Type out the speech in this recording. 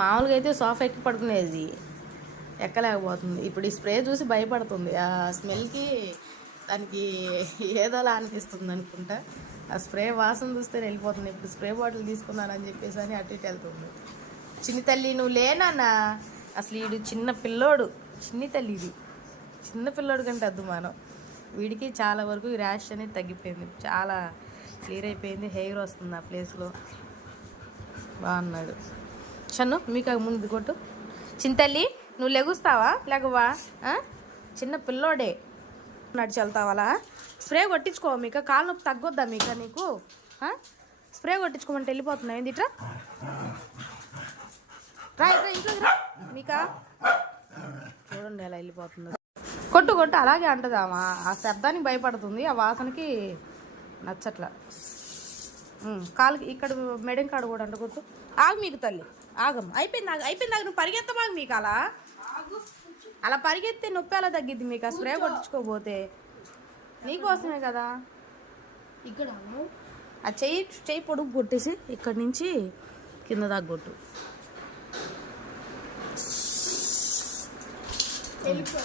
మామూలుగా అయితే సోఫా ఎక్కి పడుకునేది ఎక్కలేకపోతుంది. ఇప్పుడు ఈ స్ప్రే చూసి భయపడుతుంది. ఆ స్మెల్కి దానికి ఏదోలా అనిపిస్తుంది అనుకుంటా. ఆ స్ప్రే వాసన చూస్తే వెళ్ళిపోతుంది. ఇప్పుడు స్ప్రే బాటిల్ తీసుకున్నానని చెప్పేసి అని అటు ఇటు వెళ్తుంది. చిన్ని తల్లి నువ్వు లేనన్నా అసలు వీడు చిన్న పిల్లోడు. చిన్ని తల్లి ఇది. చిన్న పిల్లోడు కంటే అద్దుమానం. వీడికి చాలా వరకు ర్యాష్ అనేది తగ్గిపోయింది. చాలా క్లియర్ అయిపోయింది. హెయిర్ వస్తుంది ఆ ప్లేస్లో బాగున్నాడు. చన్ను మీకు ముందు కొట్టు చింతల్లి నువ్వు లెగుస్తావా? లెగవా? చిన్న పిల్లోడే. నడిచి వెళ్తావాలా స్ప్రే కొట్టించుకో మీకు కాలు నొప్పి తగ్గొద్దా మీక నీకు? స్ప్రే కొట్టించుకోమంటే వెళ్ళిపోతున్నావు ఏంది ఇట్రా? రా ఇట్రా ఇంట్లోకి రా. మీకా? చూడండి ఎలా వెళ్ళిపోతుంది. కొట్టు కొట్టు అలాగే అంటదామా? ఆ శబ్దానికి భయపడుతుంది ఆ వాసనకి నచ్చట్లా. కాలు కాలుకి ఇక్కడ మెడం కాడ కూడా అండగొట్టు ఆగు మీకు తల్లి. ఆగం. అయిపోయింది ఆగ. అయిపోయింది ఆగు. నువ్వు పరిగెత్తమాగు మీకు అలా. అలా పరిగెత్తే నొప్పి అలా తగ్గిద్ది మీకు. ఆ స్ప్రే కొట్టించుకోపోతే నీకోసమే కదా. ఇక్కడ ఆ చెయ్యి చెయ్యి పొడుగు కొట్టేసి ఇక్కడి నుంచి కింద దాకా కొట్టు. వెళ్ళిపో